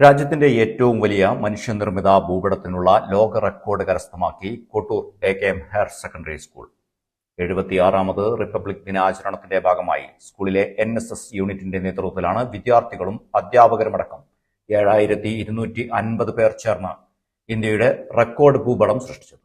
രാജ്യത്തിന്റെ ഏറ്റവും വലിയ മനുഷ്യനിർമ്മിത ഭൂപടത്തിനുള്ള ലോക റെക്കോർഡ് കരസ്ഥമാക്കി Kottoor AKM higher secondary school. 76ാമത് റിപ്പബ്ലിക് ദിനാചരണത്തിന്റെ ഭാഗമായി സ്കൂളിലെ NSS യൂണിറ്റിന്റെ നേതൃത്വത്തിലാണ് വിദ്യാർത്ഥികളും അധ്യാപകരുമടക്കം 7250 പേർ ചേർന്ന് ഇന്ത്യയുടെ റെക്കോർഡ് ഭൂപടം സൃഷ്ടിച്ചത്.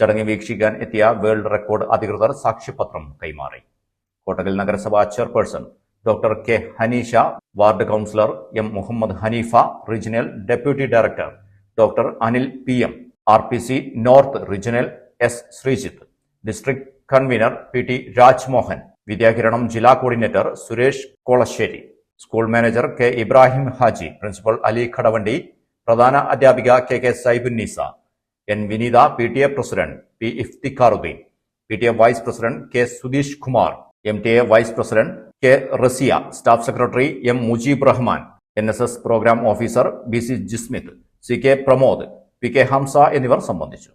ചടങ്ങ് വീക്ഷിക്കാൻ എത്തിയ വേൾഡ് റെക്കോർഡ് അധികൃതർ സാക്ഷ്യപത്രം കൈമാറി. കോട്ടകൽ നഗരസഭാ chairperson doctor K Haneesha, ward councillor M Muhammad Haneefa, regional deputy director doctor Anil PM, RPC north regional S Sreejith, district convener PT Rajmohan, Vidyakiranam ജില്ലാ coordinator Suresh Kolassery, school manager K Ibrahim Haji, principal Ali Kadavandi, പ്രധാന അധ്യാപിക KK Saibunneesa, N Vineetha, PTA president P Iftikharuddin, PTA vice president K Sudheesh Kumar, MTA vice president K Raziya, staff secretary M Mujeeb Rahman, NSS programme officer BC Jismith, CK Pramod, PK Hamsa എന്നിവർ സംബന്ധിച്ചു.